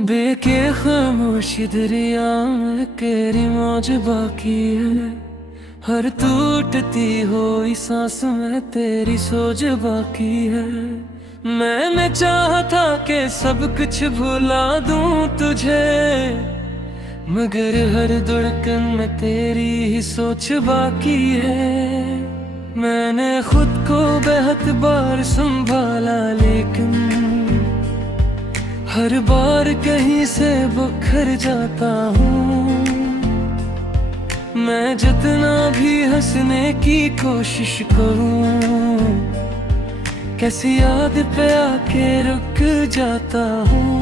बेके खामोशी दरिया में तेरी मौज बाकी है। हर टूटती हुई सांस में तेरी सोच बाकी है। मैंने चाहा था कि सब कुछ भुला दूं तुझे, मगर हर धड़कन में तेरी ही सोच बाकी है। मैंने खुद को बेहद बार संभाला, लेकिन हर बार कहीं से बिखर जाता हूँ। मैं जितना भी हंसने की कोशिश करूँ, कैसी याद पे आके रुक जाता हूँ।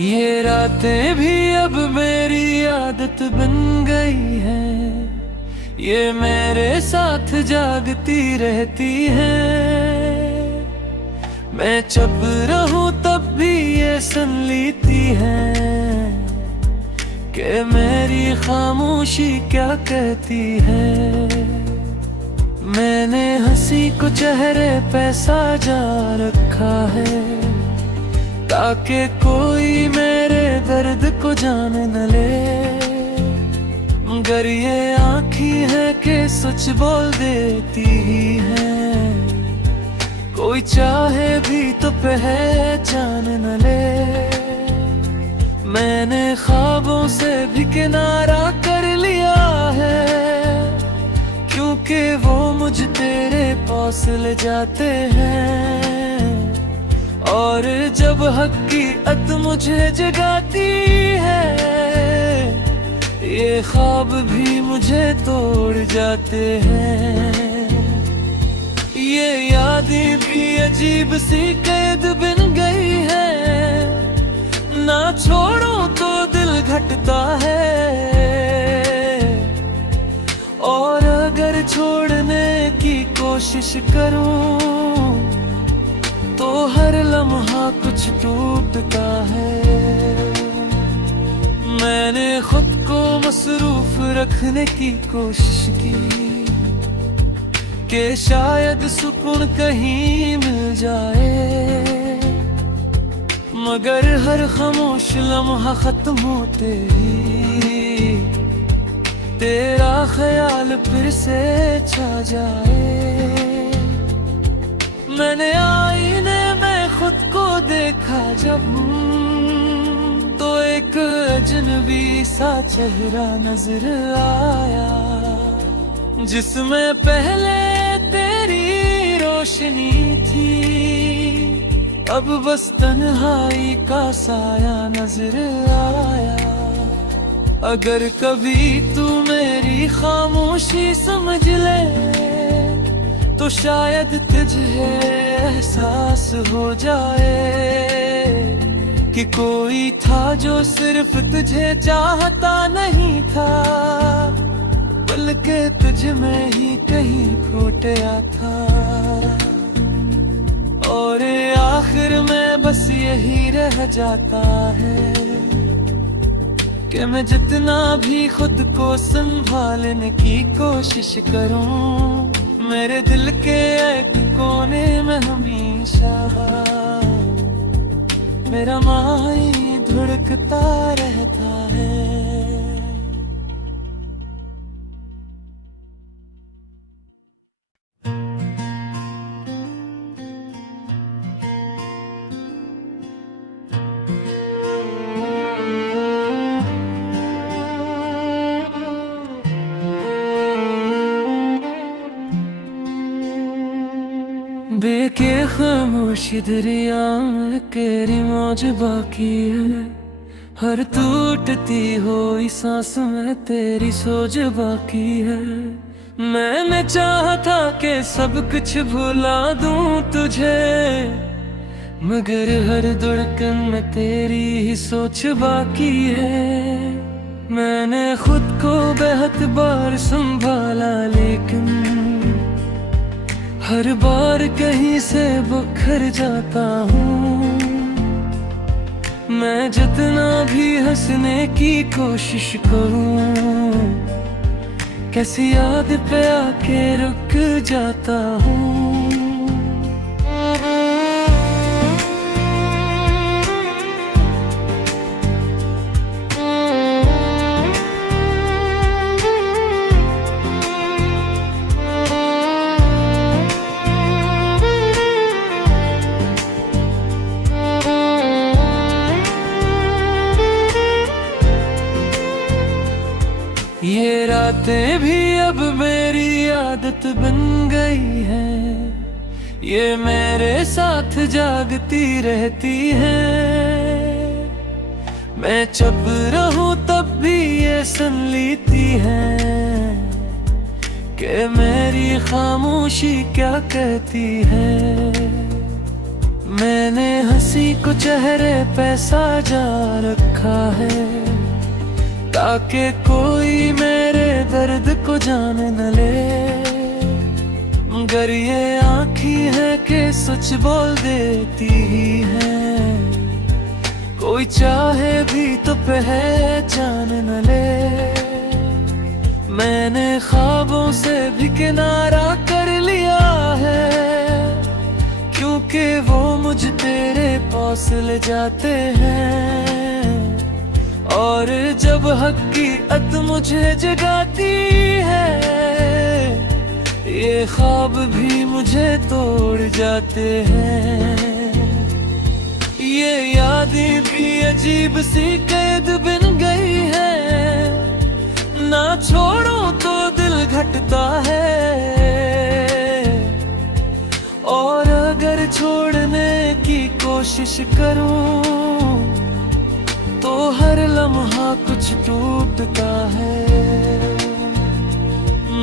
ये रातें भी अब मेरी आदत बन गई है, ये मेरे साथ जागती रहती है। मैं चुप रहूं तब भी ये सुन लेती है कि मेरी खामोशी क्या कहती है। मैंने हंसी को चेहरे पे साजा रखा है, ताकि कोई मेरे दर्द को जान न ले। मगर ये आँखें है कि सच बोल देती ही है, कोई चाहे भी तो पहचान न ले। मैंने ख्वाबों से भी किनारा कर लिया है, क्योंकि वो मुझ तेरे पास ले जाते हैं। और जब हकीकत मुझे जगाती है, ये ख्वाब भी मुझे तोड़ जाते हैं। ये यादें भी अजीब सी कैद बन गई है, ना छोड़ो तो दिल घटता है। और अगर छोड़ने की कोशिश करूं तो हर लम्हा कुछ टूटता है। मैंने खुद को मसरूफ रखने की कोशिश की कि शायद सुकून कहीं मिल जाए, मगर हर खामोश लम्हा खत्म होते ही तेरा ख्याल फिर से छा जाए। मैंने आईने में खुद को देखा जब, तो एक अजनबी सा चेहरा नजर आया, जिसमें पहले तेरी रोशनी थी, अब बस तन्हाई का साया नजर आया। अगर कभी तू मेरी खामोशी समझ ले, तो शायद तुझे एहसास हो जाए कि कोई था जो सिर्फ तुझे चाहता नहीं था, बल्कि तुझ में ही कहीं खो गया था। और आखिर में बस यही रह जाता है कि मैं जितना भी खुद को संभालने की कोशिश करूं, मेरे दिल के एक कोने में हमेशा मेरा माही धड़कता रहता है। बेके खामोशी दरिया में तेरी मौज बाकी है। हर टूटती हुई सांस में तेरी सोच बाकी है। मैंने चाहा था कि सब कुछ भुला दूं तुझे, मगर हर धड़कन में तेरी ही सोच बाकी है। मैंने खुद को बेहद बार संभाला, लेकिन हर बार कहीं से बिखर जाता हूँ। मैं जितना भी हंसने की कोशिश करूँ, कैसी याद पे आके रुक जाता हूँ। ये रातें भी अब मेरी आदत बन गई है, ये मेरे साथ जागती रहती है। मैं चुप रहूं तब भी ये सुन लेती है कि मेरी खामोशी क्या कहती है। मैंने हंसी को चेहरे पे साजा रखा है, ताकि कोई मेरे दर्द को जान न ले। मगर ये आँखें है कि सच बोल देती ही है, कोई चाहे भी तो पहचान न ले। मैंने ख्वाबों से भी किनारा कर लिया है, क्योंकि वो मुझ तेरे पास ले जाते हैं। और जब हकीकत मुझे जगाती है, ये ख्वाब भी मुझे तोड़ जाते हैं। ये यादें भी अजीब सी कैद बन गई है, ना छोड़ो तो दिल घटता है। और अगर छोड़ने की कोशिश करूं तो हर लम्हा कुछ टूटता है।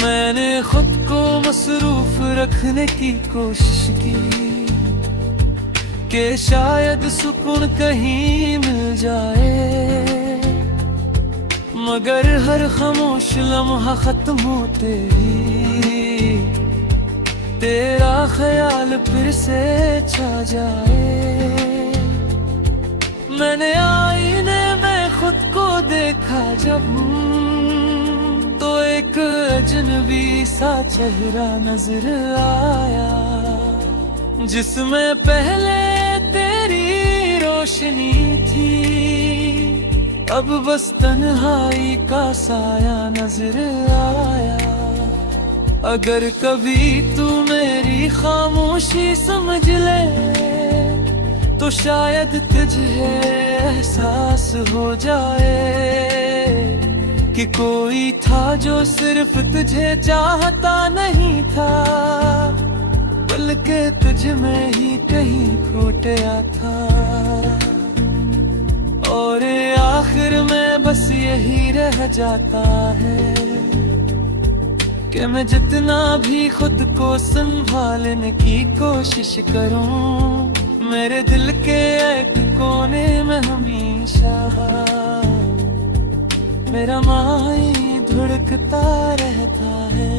मैंने खुद को मसरूफ रखने की कोशिश की कि शायद सुकून कहीं मिल जाए, मगर हर खामोश लम्हा खत्म होते ही तेरा ख्याल फिर से छा जाए। मैंने आईने में खुद को देखा जब, तो एक अजनबी सा चेहरा नजर आया, जिसमें पहले तेरी रोशनी थी, अब बस तन्हाई का साया नजर आया। अगर कभी तू मेरी खामोशी समझ ले, तो शायद तुझे एहसास हो जाए कि कोई था जो सिर्फ तुझे चाहता नहीं था, बल्कि तुझ में ही कहीं खो गया था। और आखिर में बस यही रह जाता है कि मैं जितना भी खुद को संभालने की कोशिश करूं, मेरे दिल के एक कोने में हमेशा मेरा माही धुड़कता रहता है।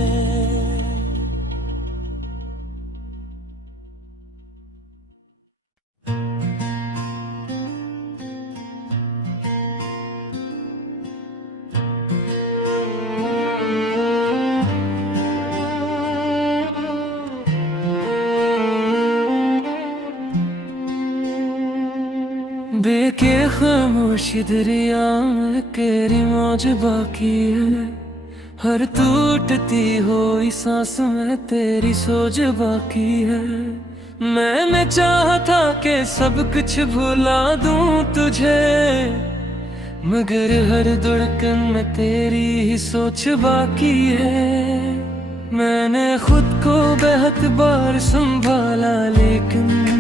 बेके खामोशी दरिया में तेरी मौज बाकी है, हर टूटती हुई सांस में तेरी सोच बाकी है। मैंने चाहा था कि सब कुछ भुला दूं तुझे, मगर हर धड़कन में तेरी ही सोच बाकी है। मैंने खुद को बेहद बार संभाला, लेकिन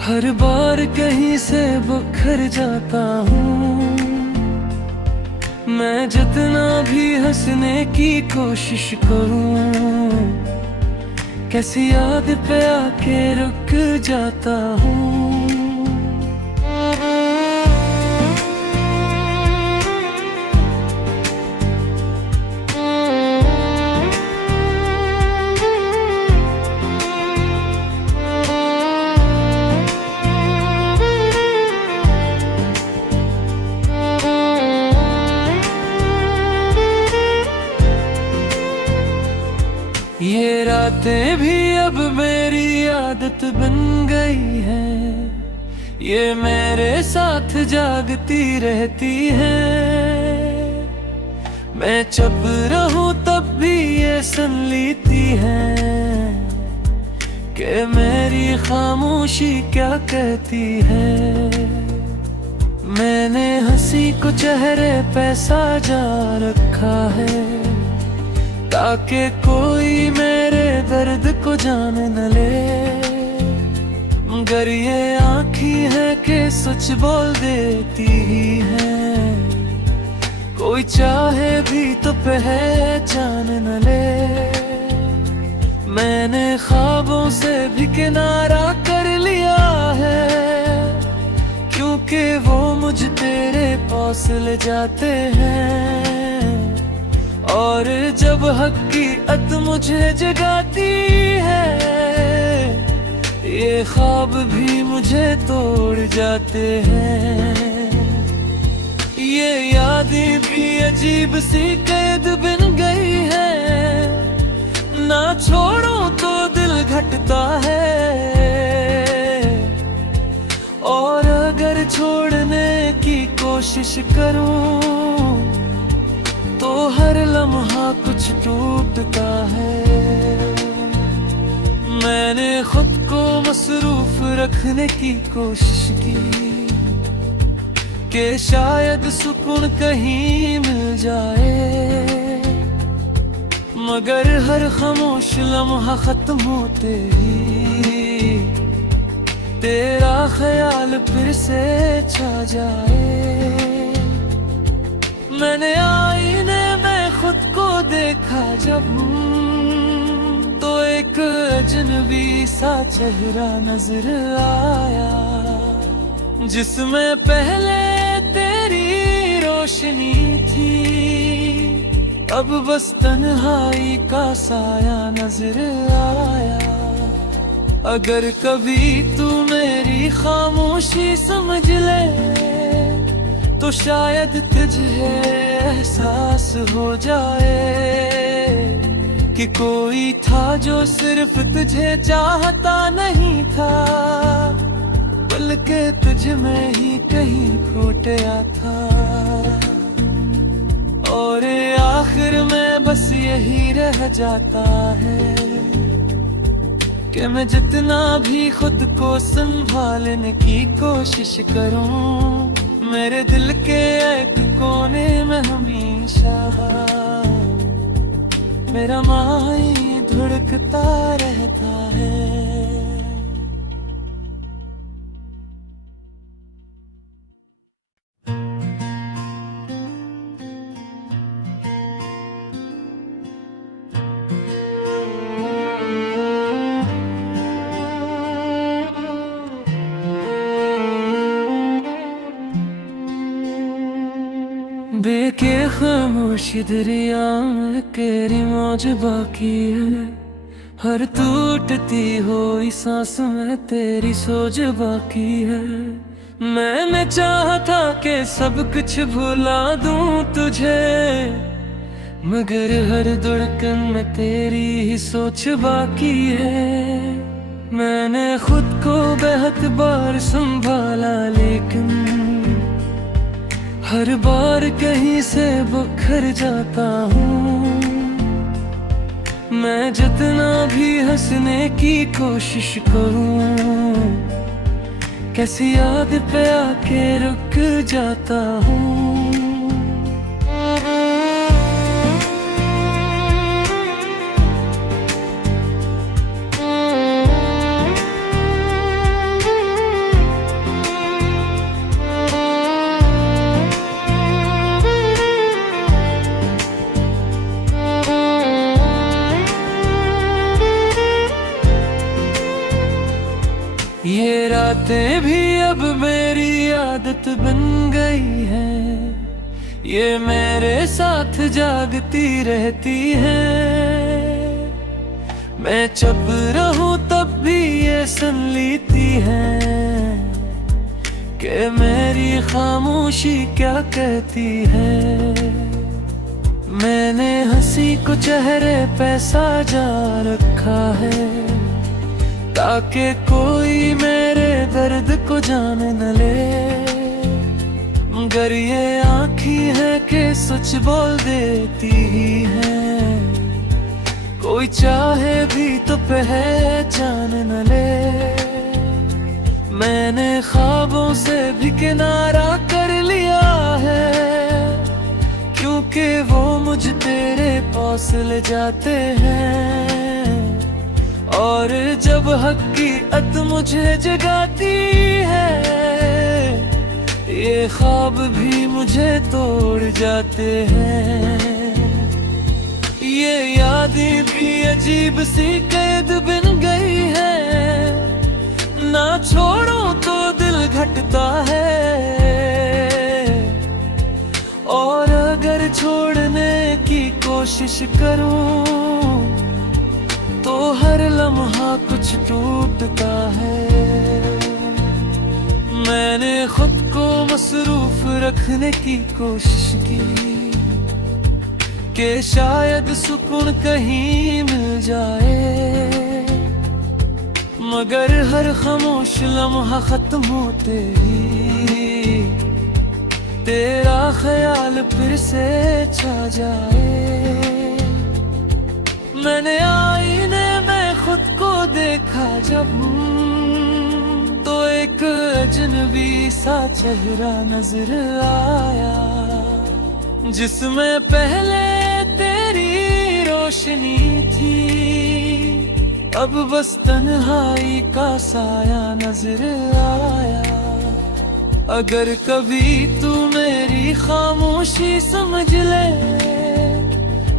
हर बार कहीं से बिखर जाता हूँ। मैं जितना भी हंसने की कोशिश करूँ, कैसी याद पे आके रुक जाता हूँ। रातें भी अब मेरी आदत बन गई है, ये मेरे साथ जागती रहती है। मैं चुप रहूं तब भी ये सुन लेती है कि मेरी खामोशी क्या कहती है। मैंने हंसी को चेहरे पे साजा रखा है, ताकि कोई मेरे दर्द को जान न ले। मगर ये आँखें है कि सच बोल देती ही है, कोई चाहे भी तो पहचान न ले। मैंने ख्वाबों से भी किनारा कर लिया है, क्योंकि वो मुझ तेरे पास ले जाते हैं। और जब हकीकत मुझे जगाती है, ये ख्वाब भी मुझे तोड़ जाते हैं। ये यादें भी अजीब सी कैद बन गई है, ना छोड़ो तो दिल घटता है। और अगर छोड़ने की कोशिश करूं तो हर लम्हा कुछ टूटता है। मैंने खुद को मसरूफ रखने की कोशिश की कि शायद सुकून कहीं मिल जाए, मगर हर खामोश लम्हा खत्म होते ही तेरा ख्याल फिर से छा जाए। मैंने आईने में खुद को देखा जब, तो एक अजनबी सा चेहरा नजर आया, जिसमें पहले तेरी रोशनी थी, अब बस तन्हाई का साया नजर आया। अगर कभी तू मेरी खामोशी समझ ले, तो शायद तुझे एहसास हो जाए कि कोई था जो सिर्फ तुझे चाहता नहीं था, बल्कि तुझ में ही कहीं खो गया था। और आखिर में बस यही रह जाता है कि मैं जितना भी खुद को संभालने की कोशिश करूं, मेरे दिल के एक कोने में हमेशा मेरा माही धड़कता रहता है। बेके खामोश दरिया में तेरी मौज बाकी है, हर टूटती हुई सांस में तेरी सोच बाकी है। मैंने चाहा था कि सब कुछ भुला दूं तुझे, मगर हर धड़कन में तेरी ही सोच बाकी है। मैंने खुद को बेहद बार संभाला, लेकिन हर बार कहीं से बिखर जाता हूँ। मैं जितना भी हंसने की कोशिश करूँ, कैसी याद पे आके रुक जाता हूँ। ये रातें भी अब मेरी आदत बन गई है, ये मेरे साथ जागती रहती है। मैं चुप रहूं तब भी ये सुन लेती है कि मेरी खामोशी क्या कहती है। मैंने हंसी हंसी को चेहरे पे साजा रखा है, ताकि कोई मेरे दर्द को जान न ले। मगर ये आँखी है कि सच बोल देती ही है, कोई चाहे भी तो पहचान न ले। मैंने ख्वाबों से भी किनारा कर लिया है, क्योंकि वो मुझ तेरे पास ले जाते हैं। और जब हकीकत मुझे जगाती है, ये ख्वाब भी मुझे तोड़ जाते हैं। ये यादें भी अजीब सी कैद बन गई है, ना छोड़ो तो दिल घटता है। और अगर छोड़ने की कोशिश करूं तो हर लम्हा कुछ टूटता है। मैंने खुद को मसरूफ रखने की कोशिश की कि शायद सुकून कहीं मिल जाए, मगर हर खामोश लम्हा खत्म होते ही तेरा ख्याल फिर से छा जाए। मैंने आईने में खुद को देखा जब, तो एक अजनबी सा चेहरा नजर आया, जिसमें पहले तेरी रोशनी थी, अब बस तन्हाई का साया नजर आया। अगर कभी तू मेरी खामोशी समझ ले,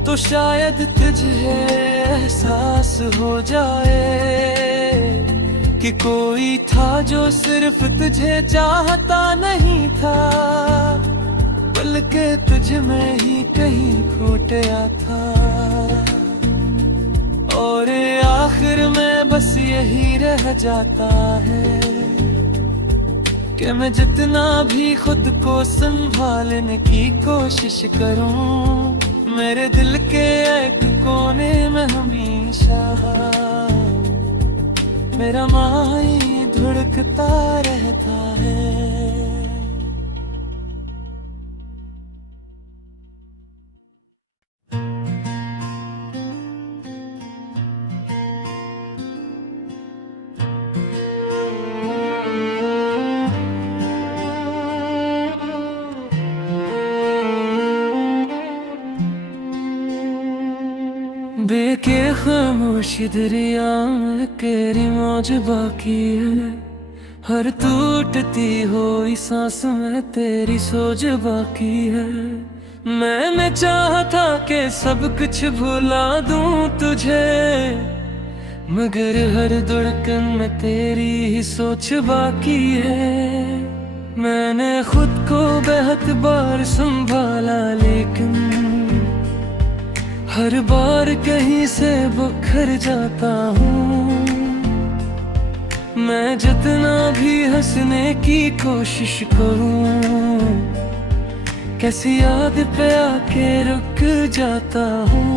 तो शायद तुझे एहसास हो जाए कि कोई था जो सिर्फ तुझे चाहता नहीं था, बल्कि तुझ में ही कहीं खो गया था। और आखिर में बस यही रह जाता है कि मैं जितना भी खुद को संभालने की कोशिश करूं, मेरे दिल के एक कोने में हमेशा मेरा माही धुड़कता रहता है। बेके खामोशी दरिया में तेरी मौज बाकी है, हर टूटती हुई सांस में तेरी सोच बाकी है। मैंने चाहा था कि सब कुछ भुला दूं तुझे, मगर हर धड़कन में तेरी ही सोच बाकी है। मैंने खुद को बेहद बार संभाला, लेकिन हर बार कहीं से बिखर जाता हूँ। मैं जितना भी हंसने की कोशिश करूँ, कैसी याद पे आके रुक जाता हूँ।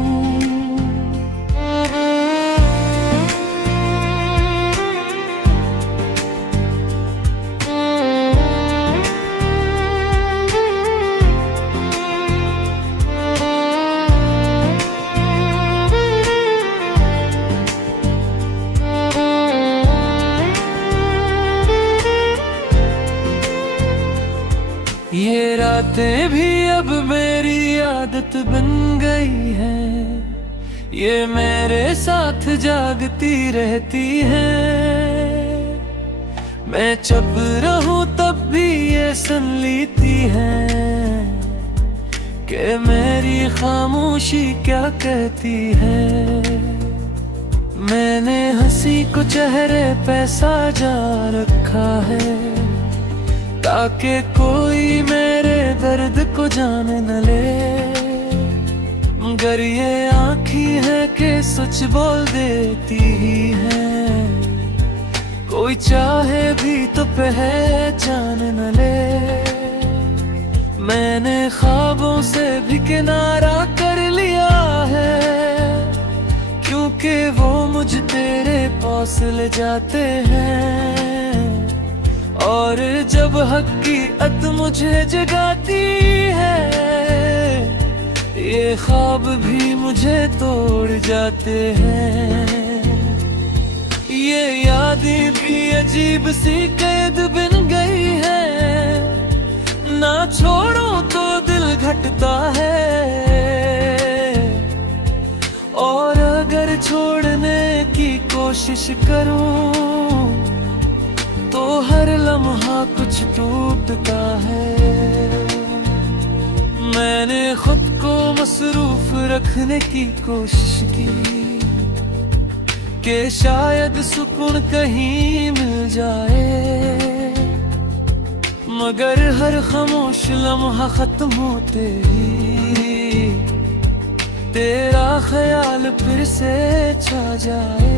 ये रातें भी अब मेरी आदत बन गई है, ये मेरे साथ जागती रहती है। मैं चुप रहूं तब भी ये सुन लेती है कि मेरी खामोशी क्या कहती है। मैंने हंसी को चेहरे पे साजा रखा है, ताकि कोई मेरे दर्द को जान न ले। मगर ये आँखी है कि सच बोल देती ही है, कोई चाहे भी तो पहचान न ले। मैंने ख्वाबों से भी किनारा कर लिया है, क्योंकि वो मुझ तेरे पास ले जाते हैं। और जब हकीकत मुझे जगाती है, ये ख्वाब भी मुझे तोड़ जाते हैं। ये यादें भी अजीब सी कैद बन गई है, ना छोड़ो तो दिल घटता है। और अगर छोड़ने की कोशिश करूं तो हर लम्हा कुछ टूटता है। मैंने खुद को मसरूफ रखने की कोशिश की कि शायद सुकून कहीं मिल जाए, मगर हर खामोश लम्हा खत्म होते ही तेरा ख्याल फिर से छा जाए।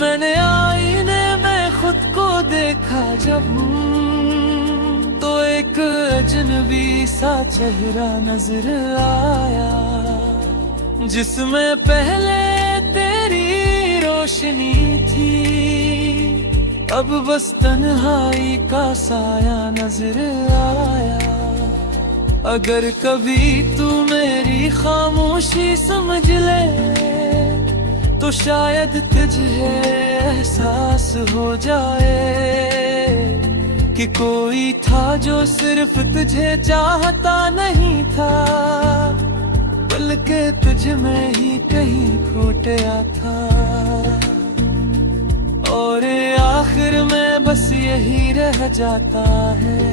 मैंने आईने में खुद को देखा जब, तो एक अजनबी सा चेहरा नजर आया, जिसमें पहले तेरी रोशनी थी, अब बस तन्हाई का साया नजर आया। अगर कभी तू मेरी खामोशी समझ ले तो शायद तुझे एहसास हो जाए कि कोई था जो सिर्फ तुझे चाहता नहीं था, बल्कि तुझ में ही कहीं खो गया था। और आखिर में बस यही रह जाता है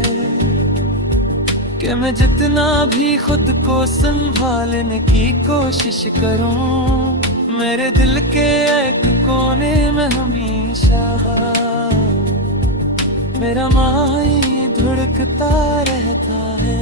कि मैं जितना भी खुद को संभालने की कोशिश करूं, मेरे दिल के एक कोने में हमेशा मेरा माही धड़कता रहता है।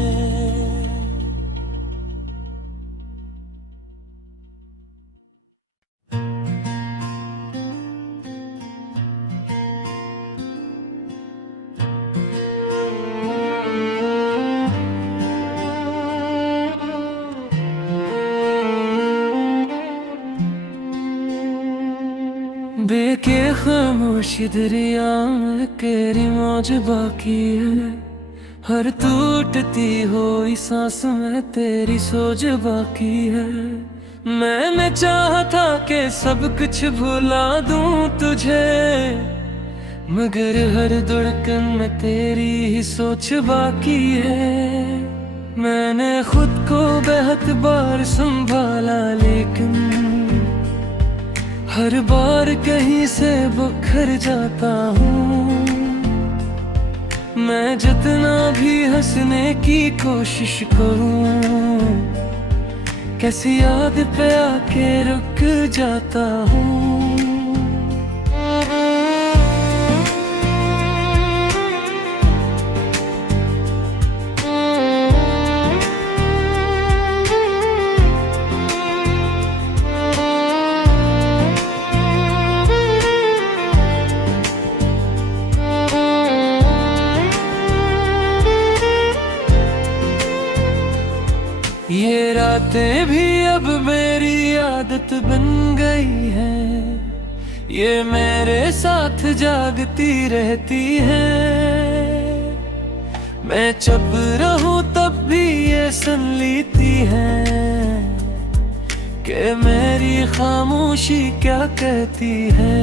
बेके खामोशी दरिया में तेरी मौज बाकी है, हर टूटती हुई सांस में तेरी सोच बाकी है। मैंने चाहा था कि सब कुछ भुला दूं तुझे, मगर हर धड़कन में तेरी ही सोच बाकी है। मैंने खुद को बहुत बार संभाला, लेकिन हर बार कहीं से बिखर जाता हूँ। मैं जितना भी हंसने की कोशिश करूँ, कैसी याद पे आके रुक जाता हूँ। ये रातें भी अब मेरी आदत बन गई है, ये मेरे साथ जागती रहती है। मैं चुप रहूं तब भी ये सुन लेती है कि मेरी खामोशी क्या कहती है।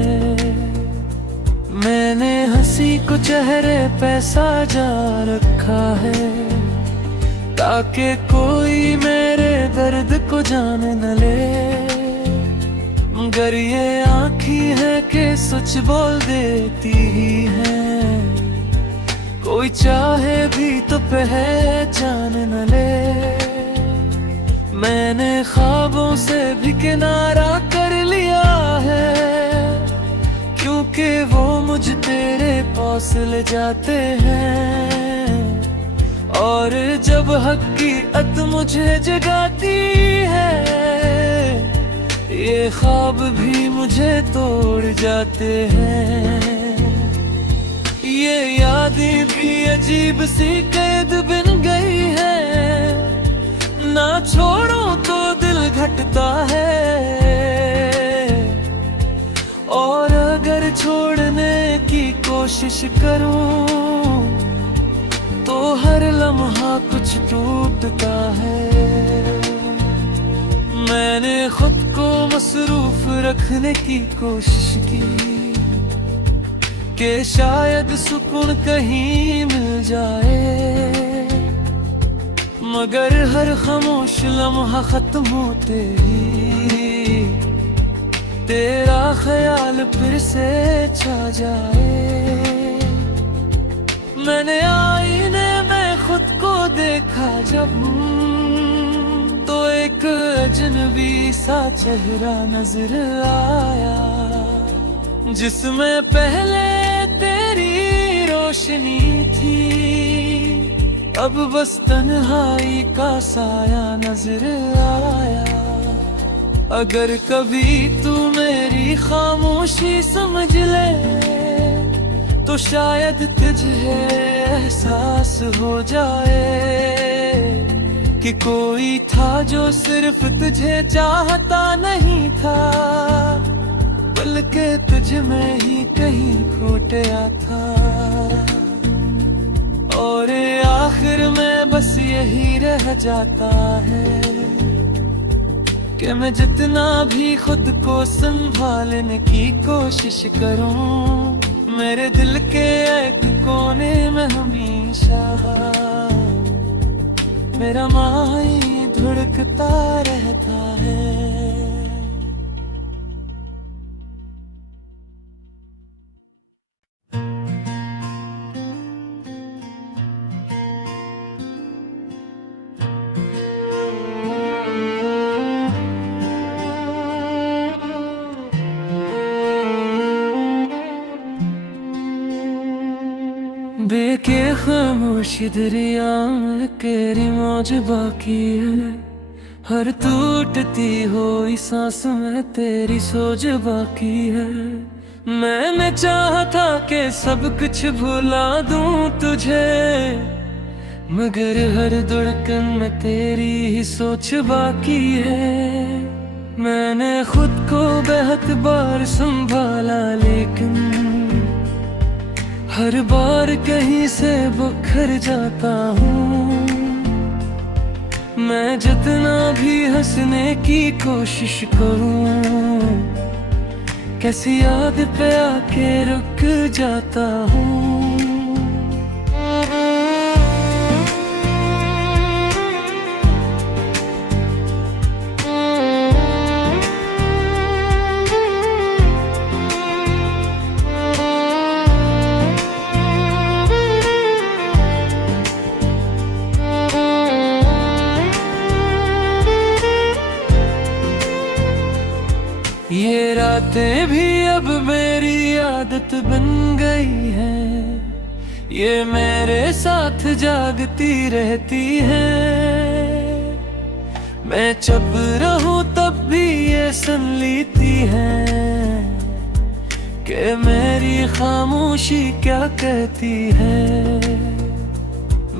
मैंने हंसी को चेहरे पे साजा रखा है, ताकि कोई मेरे दर्द को जान न ले। मगर ये आँखें है कि सच बोल देती ही है, कोई चाहे भी तो पहचान न ले। मैंने ख्वाबों से भी किनारा कर लिया है, क्योंकि वो मुझ तेरे पास ले जाते हैं। और जब हकीकत मुझे जगाती है, ये ख्वाब भी मुझे तोड़ जाते हैं। ये यादें भी अजीब सी कैद बन गई है, ना छोड़ो तो दिल घटता है। कोशिश करूं तो हर लम्हा कुछ टूटता है। मैंने खुद को मसरूफ रखने की कोशिश की कि शायद सुकून कहीं मिल जाए, मगर हर खामोश लम्हा खत्म होते ही तेरा ख्याल फिर से छा जाए। मैंने आईने में खुद को देखा जब, तो एक अजनबी सा चेहरा नजर आया, जिसमें पहले तेरी रोशनी थी, अब बस तन्हाई का साया नजर आया। अगर कभी तू मेरी खामोशी समझ ले तो शायद तुझे एहसास हो जाए कि कोई था जो सिर्फ तुझे चाहता नहीं था, बल्कि तुझ में ही कहीं खो गया था। और आखिर में बस यही रह जाता है कि मैं जितना भी खुद को संभालने की कोशिश करूं, मेरे दिल के एक कोने में हमेशा मेरा माही धड़कता रहता है। बेके खामोशी दरिया में तेरी मौज बाकी है, हर टूटती हुई सांस में तेरी सोच बाकी है। मैंने चाहा था कि सब कुछ भुला दूं तुझे, मगर हर धड़कन में तेरी ही सोच बाकी है। मैंने खुद को बेहद बार संभाला, लेकिन हर बार कहीं से बिखर जाता हूँ। मैं जितना भी हंसने की कोशिश करूँ, कैसी याद पे आके रुक जाता हूँ। ये रातें भी अब मेरी आदत बन गई है, ये मेरे साथ जागती रहती है। मैं चुप रहूं तब भी ये सुन लेती है कि मेरी खामोशी क्या कहती है।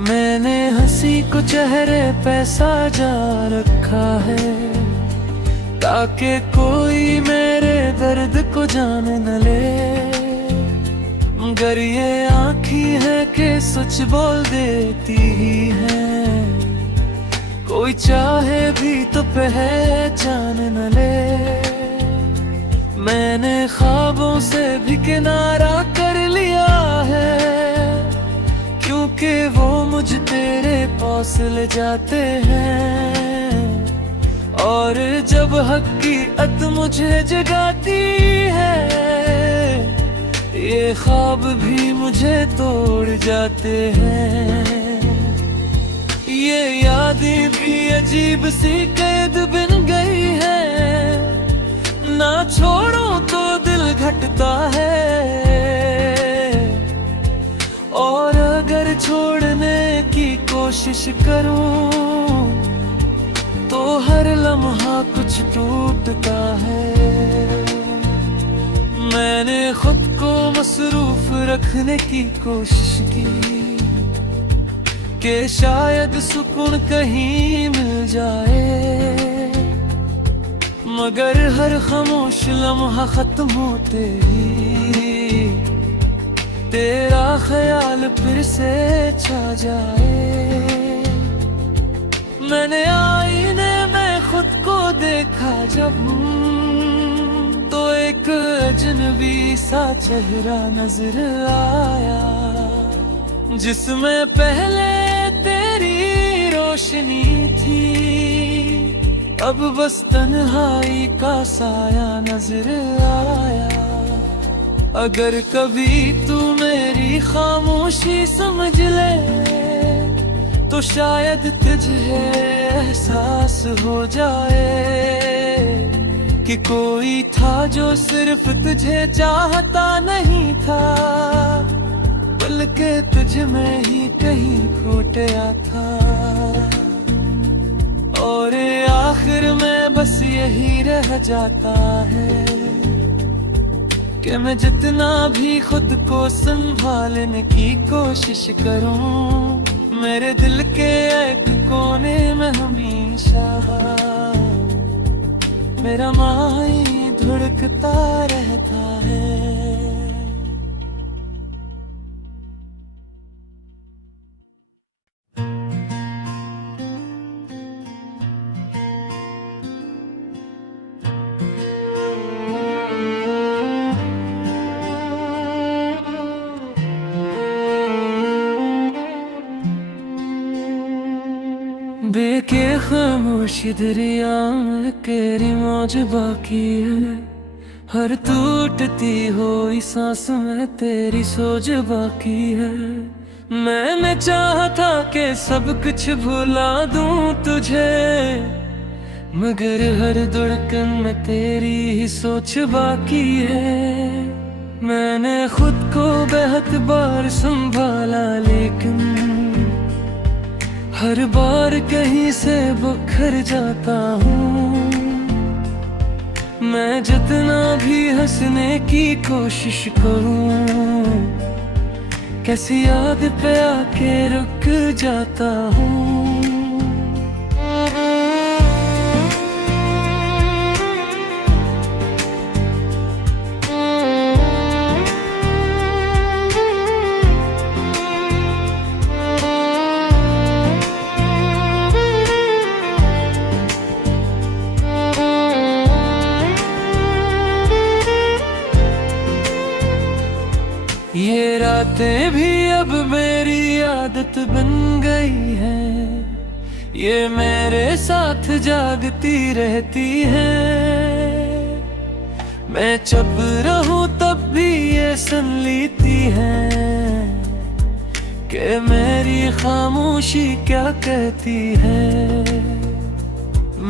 मैंने हंसी को चेहरे पे साजा रखा है, ताकि कोई मेरे दर्द को जान न ले, मगर ये आँखें है कि सच बोल देती ही है। कोई चाहे भी तो पहचान न ले। मैंने ख्वाबों से भी किनारा कर लिया है, क्योंकि वो मुझ तेरे पास ले जाते हैं। और जब हकीकत मुझे जगाती है, ये ख्वाब भी मुझे तोड़ जाते हैं। ये यादें भी अजीब सी कैद बन गई है, ना छोड़ो तो दिल घटता है। और अगर छोड़ने की कोशिश करूं तो हर लम्हा कुछ टूटता है। मैंने खुद को मसरूफ रखने की कोशिश की कि शायद सुकून कहीं मिल जाए, मगर हर खामोश लम्हा खत्म होते ही तेरा ख्याल फिर से छा जाए। मैंने आईने में खुद को देखा जब, तो एक अजनबी सा चेहरा नजर आया, जिसमें पहले तेरी रोशनी थी, अब बस तन्हाई का साया नजर आया। अगर कभी तू मेरी खामोशी समझ ले, तो शायद तुझे एहसास हो जाए कि कोई था जो सिर्फ तुझे चाहता नहीं था, बल्कि तुझ में ही कहीं खो गया था। और आखिर में बस यही रह जाता है कि मैं जितना भी खुद को संभालने की कोशिश करूं, मेरे दिल के एक कोने में हमेशा मेरा माही धुड़कता रहता है। बेके खामोशी दरिया में तेरी मौज बाकी है, हर टूटती हुई सांस में तेरी सोच बाकी है। मैंने चाहा था कि सब कुछ भुला दूं तुझे, मगर हर धड़कन में तेरी ही सोच बाकी है। मैंने खुद को बेहद बार संभाला, लेकिन हर बार कहीं से बिखर जाता हूँ। मैं जितना भी हंसने की कोशिश करूँ, कैसी याद पे आके रुक जाता हूँ। ये रातें भी अब मेरी आदत बन गई है, ये मेरे साथ जागती रहती है। मैं चुप रहूं तब भी ये सुन लेती है कि मेरी खामोशी क्या कहती है।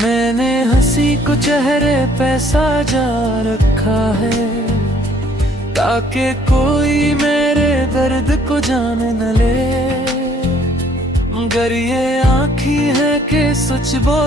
मैंने हंसी को चेहरे पे साजा रखा है, ताकि कोई मेरे दर्द को जान न ले। मगर ये आँखी है कि सच बोल